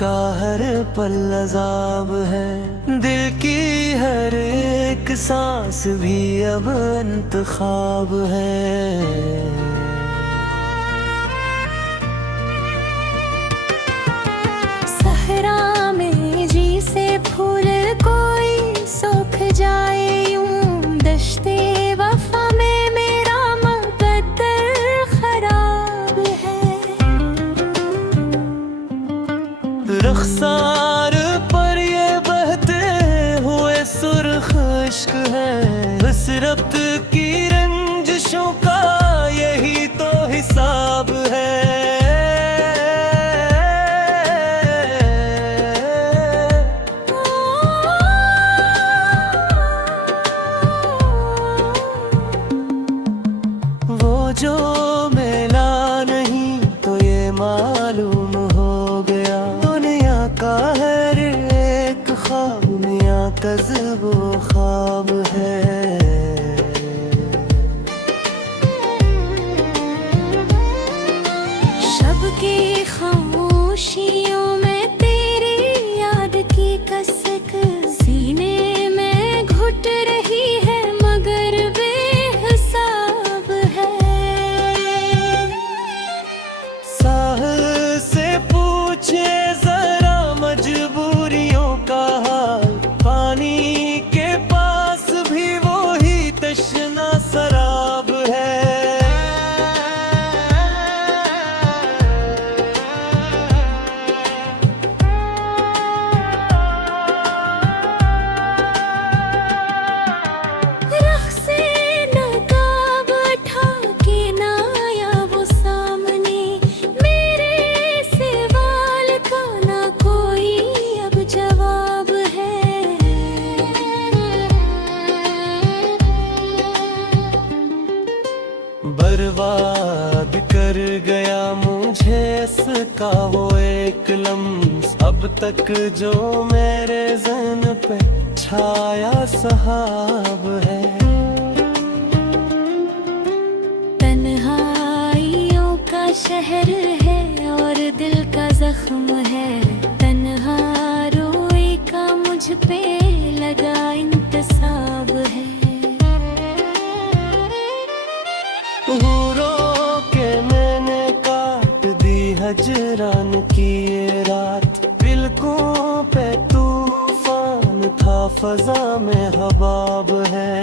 का हर पल अज़ाब है, दिल की हर एक सांस भी अब इंतखाब है। सहरा में जी से फूल कोई सूख जाए यूं, दश्ते वफा में मेरा मुक़द्दर खराब है। रुखसार पर ये बहते हुए सुर्ख इश्क है, इस रब्त की रंजिशों का यही तो हिसाब है। वो जो मिला नहीं तो ये मालूम हो गया, दुनिया का हर एक ख्वाब दुनिया का ज़िबो ख्वाब है। शब की खामोशियों में तेरी याद की कसक सीने में घुट रही है, मगर बेहिसाब है। साहिल से पूछे जरा मजबूरियों का हाल, पानी के पास भी वो ही तश्ना शराब है। रख से नकाब उठा के ना आया वो सामने, मेरे सवाल का ना कोई अब जवाब है। बर्बाद कर गया मुझे इसका वो एक लम्स, अब तक जो मेरे ज़हन पे छाया सहाब है। तन्हाइयों का शहर है और दिल का जख्म है, तन्हा रोए का मुझ पे लगा इंतसाब है। हूरों के मैंने काट दी हजरान की ये रात, बिल्कुल पे तूफान था फजा में हबाब है।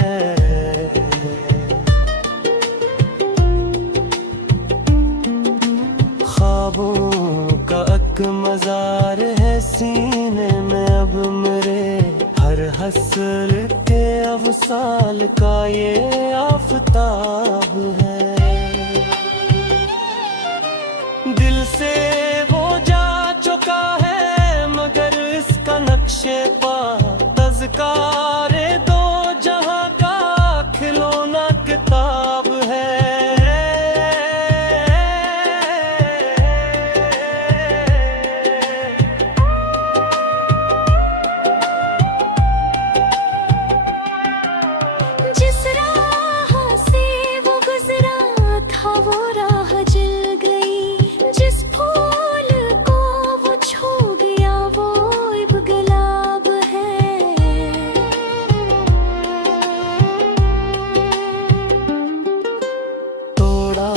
ख्वाबों का अक मजार है सीने में अब मेरे, हर हसल के अवसाल का ये आफताब है। दिल से वो जा चुका है मगर इसका नक्शे पा तज़कारे दो जहां का खिलौना किताब है। जिस राह से वो गुजरा था वो राह जल गई, जिस फूल को वो छू गया वो अब गुलाब है। तोड़ा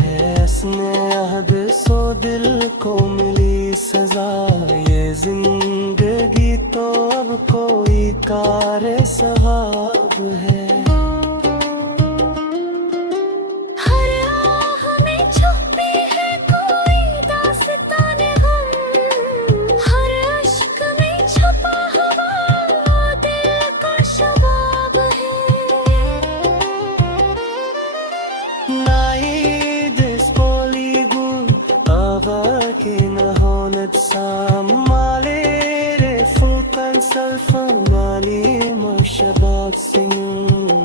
है इसने अहद सो दिल को मिली सजा, ये जिंदगी तो अब कोई कार सवाब है। हर आह में छुपी है कोई दास्तान गम, हर अश्क में छुपा हुआ दिल का शबाब है। Naides poligun avakin honet samalere fulkan salfanali mashabak sinun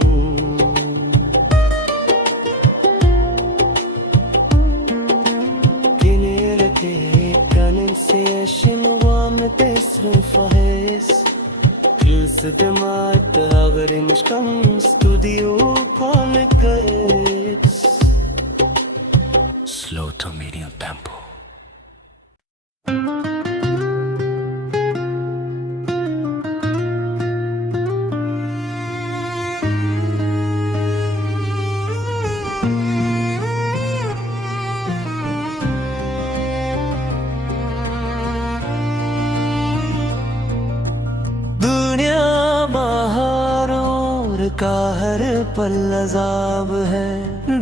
Kinere ke kanin se shimwam tesrfahes Kils demat agrim shkam studio politics Slow to medium tempo का हर पल अज़ाब है,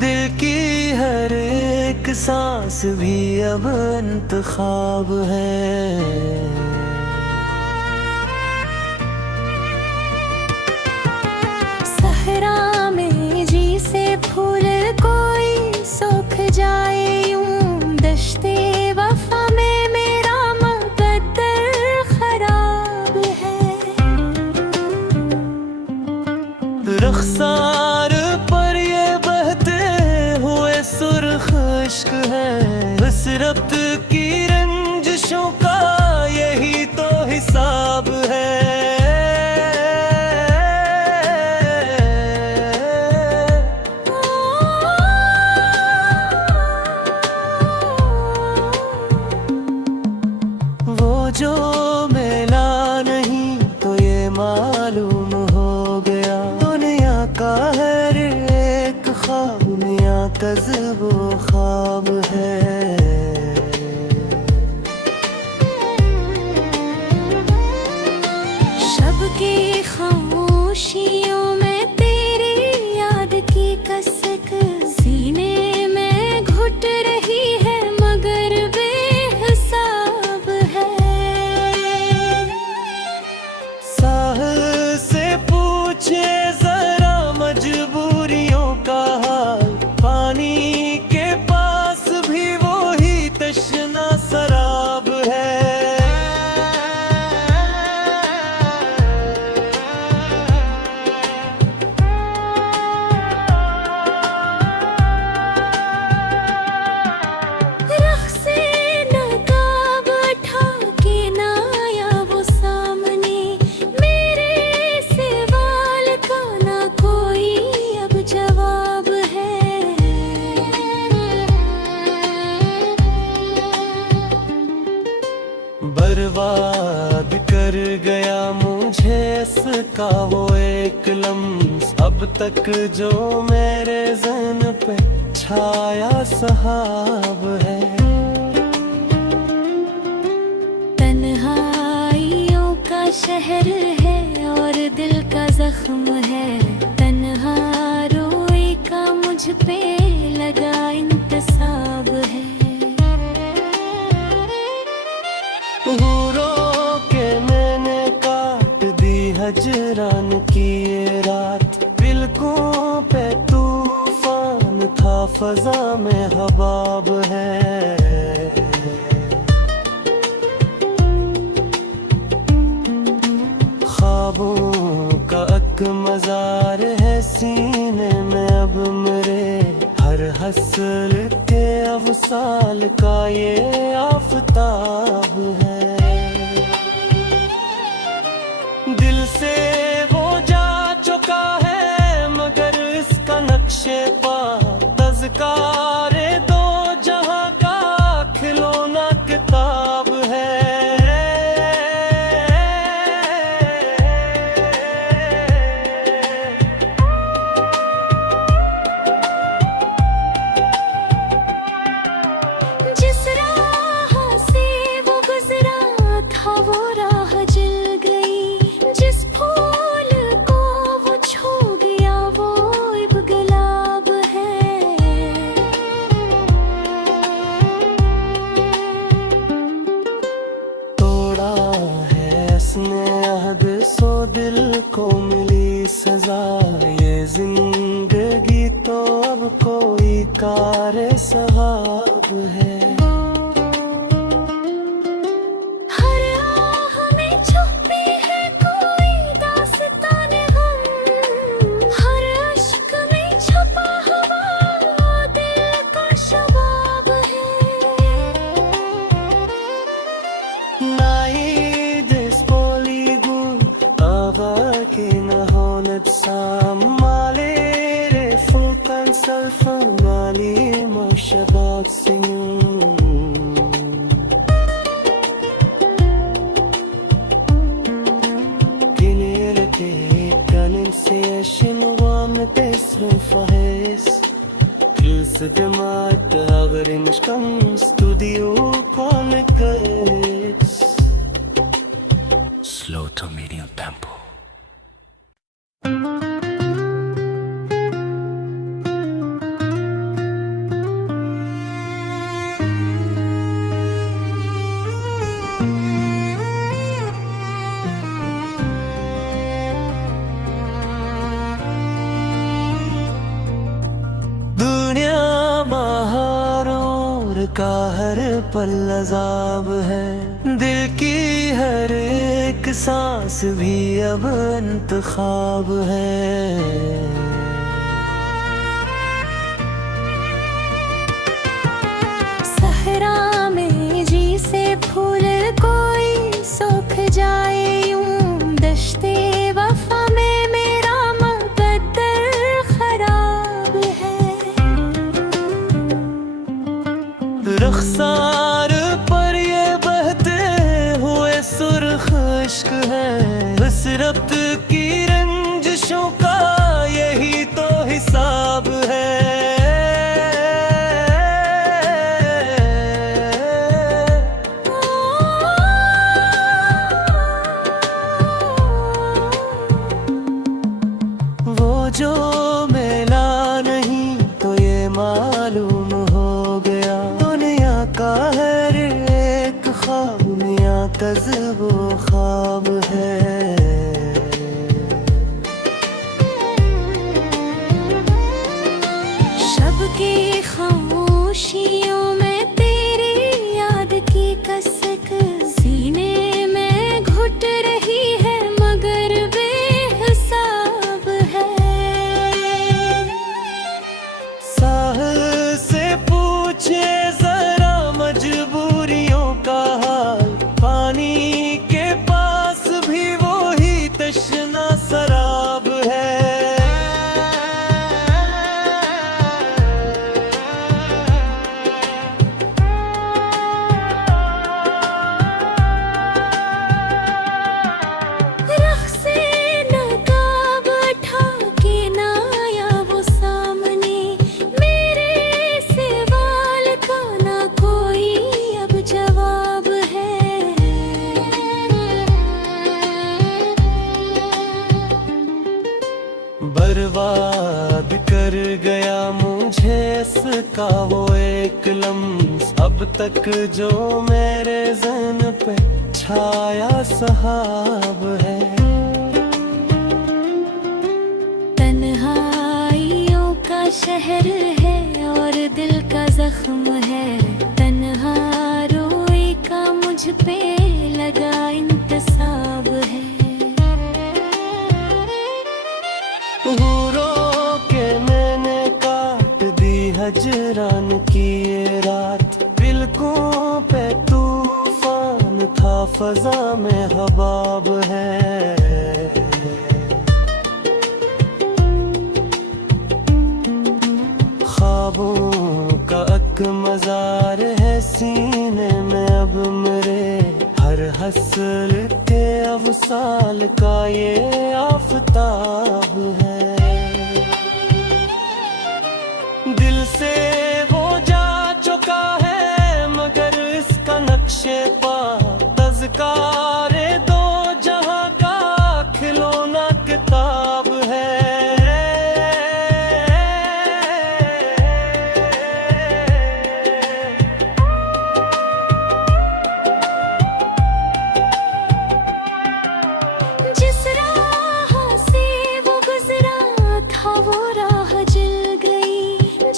दिल की हर एक सांस भी अब इंतखाब है। सहरा में जी से फूल कोई सूख जाए यूं, दश्ते वफा में मेरा मुक़द्दर खराब है। रुखसार पर ये बहते हुए सुर्ख इश्क है, इस रब्त की रंजिशों का यही तो हिसाब है। वो जो मिला नहीं तो ये मालूम हो गया, दुनिया का हर एक ख्वाब दुनिया का वो ख्वाब है। शब की खामोशियों में तेरी याद की कसक सीने में घुट रही है, मगर बेहिसाब है। साहिल से पूछे जरा मजबूरियों का हाल, पानी के पास भी वो ही तश्ना शराब है। रख से नकाब उठा के ना आया वो सामने, मेरे सवाल का ना कोई अब जवाब है। बर्बाद कर गया मुझे इसका वो एक लम्स, अब तक जो मेरे ज़हन पे छाया सहाब है। तन्हाइयों का शहर है और दिल का जख्म है, तन्हा रोए का मुझ पे लगा इंतसाब है। हूरों के मैंने काट दी हजरान की ये रात, बिल्कुल पे तूफान था फजा में हबाब है। ख्वाबों का एक मजार है सीने में अब मेरे, हर हसल के अवसाल का ये आफताब है। दिल से वो जा चुका है मगर इसका नक्शे पा तज़कारे दो जहां का खिलौना किताब है। जिस राह से वो गुजरा था वो राह जल गई, जिस फूल को वो छू गया वो अब गुलाब है। तोड़ा है इसने अहद सो दिल को मिली सजा, ये जिंदगी तो अब कोई कारे सवाब है। हर आह में छुपी है कोई दास्तान गम, हर अश्क में छुपा हुआ दिल का शबाब है। Naid is polygon, aber keine Honet sam malere fulkan salfan ali moshabat singum. Kinirte kanin se shinwam tesru fahes, kilse demat agar inshkam studio connects. Slow to medium tempo. का हर पल अज़ाब है, दिल की हर एक सांस भी अब इंतखाब है। सहरा में जी से फूल कोई सूख जाए यूं, दश्ते वफा में मेरा मुक़द्दर खराब है। रुखसार पर ये बहते हुए सुर्ख इश्क है, इस रब्त की रंजिशों का यही तो हिसाब है। वो जो मिला नहीं तो ये मालूम हो गया, दुनिया का हर एक ख्वाब दुनिया का ज़िबो ख्वाब है। शब की खामोशियों में तेरी याद की कसक सीने में घुट रही है, मगर बेहिसाब है। साहिल से पूछे जरा मजबूरियों का हाल, पानी के पास भी वो ही तश्ना शराब है। रख से नकाब उठा के ना आया वो सामने, मेरे सवाल का ना कोई अब जवाब है। बर्बाद कर गया मुझे इसका वो एक लम्स, अब तक जो मेरे ज़हन पे छाया सहाब है। तन्हाइयों का शहर है और दिल का जख्म है, तन्हा रोए का मुझ पे लगा इंतसाब है। हूरों के मैंने काट दी हजरान की ये रात, बिल्कुल पे तूफान था फजा में हबाब है। ख्वाबों का अक मजार है सीने में अब मेरे, हर हसल के अवसाल का ये आफताब है। दिल से वो जा चुका है मगर इसका नक्शे पा तज़कारे दो जहां का खिलौना किताब है। जिस राह से वो गुजरा था वो राह जल गई,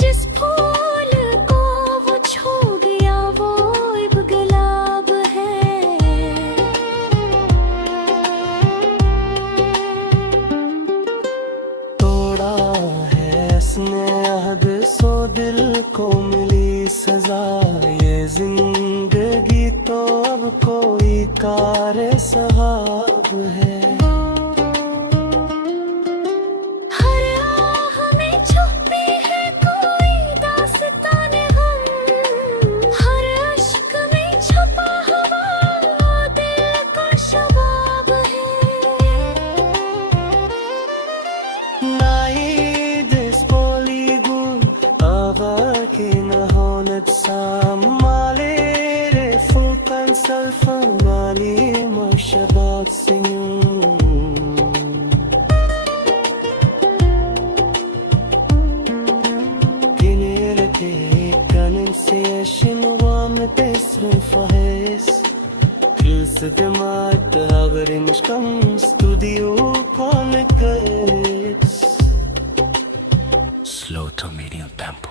जिस फूल को वो छू गया वो अब गुलाब है। तोड़ा है इसने अहद सो दिल को मिली सजा, ये जिंदगी तो अब कोई कारे सहाब है। हर आह में छुपी है कोई दास्तान गम, हर अश्क में छुपा हुआ दिल का शबाब है। Naid is polygon, aber keine Honet sam malere fulkan salfan mali mashabat singum. Generate kanin siyashin wam tesrin fahes, Kılsı demat ağrın şkam studio connects. Slow to medium tempo.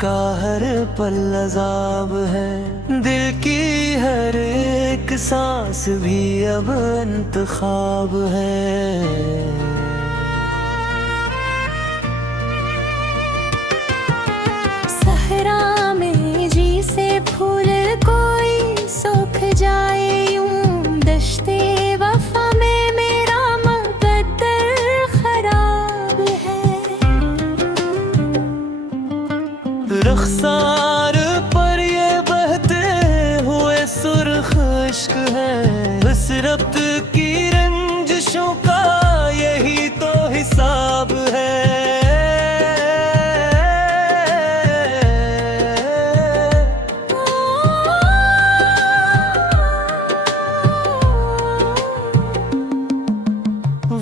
का हर पल अज़ाब है, दिल की हर एक सांस भी अब इंतखाब है। सहरा में जी से फूल कोई सूख जाए यूं, दश्ते वफा में मेरा मुक़द्दर खराब है। रख़्सार पर ये बहते हुए सुर्ख इश्क है, इस रब्त की रंजिशों का यही तो हिसाब है।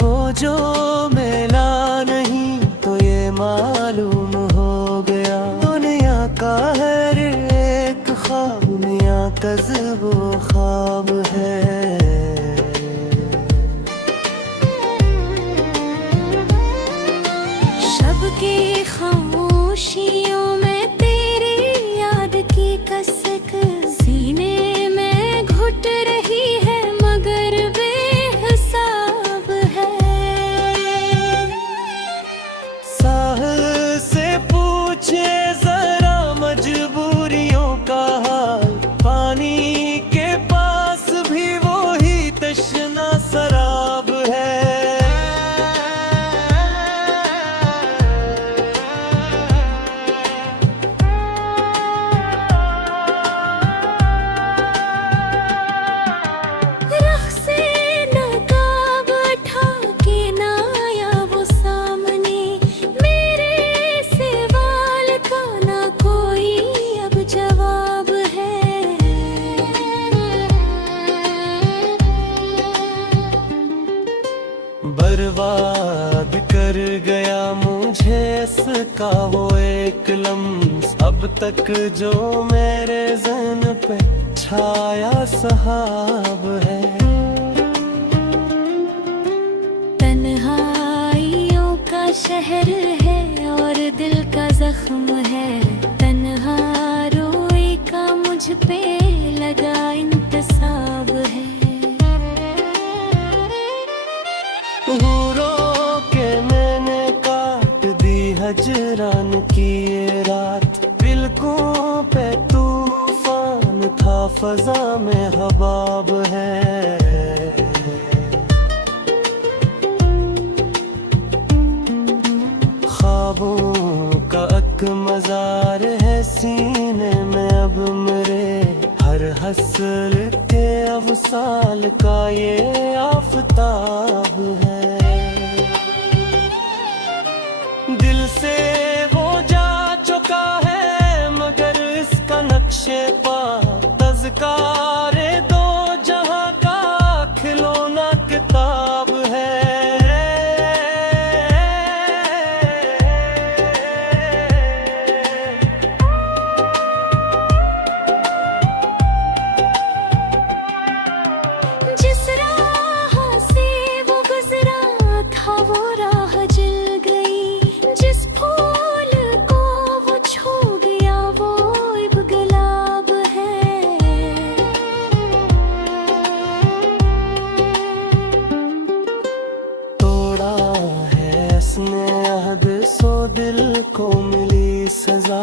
वो जो मिला नहीं तो ये मालूम हो गया, दुनिया का हर एक ख्वाब दुनिया का ज़िबो ख्वाब है। शब की खामोशियों में तेरी याद की कसक सीने में घुट रही है, मगर बेहिसाब है। साहिल से पूछे जरा मजबूरियों का हाल, पानी के पास भी वो ही तश्ना शराब है। रख से नकाब उठा के ना आया वो सामने, मेरे सवाल का ना कोई अब जवाब है। बर्बाद कर गया मुझे इसका वो एक लम्स, अब तक जो मेरे ज़हन पे छाया सहाब है। तन्हाइयों का शहर है और दिल का जख्म है, तन्हा रोए का मुझ पे लगा इंतसाब है। हूरों के मैंने काट दी हजरान की ये रात, बिल्कुल पे तूफान था फजा में हबाब है। ख्वाबों का अक मजार है सीने में अब मेरे, हर हसल के अवसाल का ये आफताब है। दिल से वो जा चुका है मगर इसका नक्शे पा तज़कारे दो जहां का खिलौना किताब है। जिस राह से वो गुजरा था वो राह जल गई, जिस फूल को वो छू गया वो अब गुलाब है। तोड़ा है इसने अहद सो दिल को मिली सजा,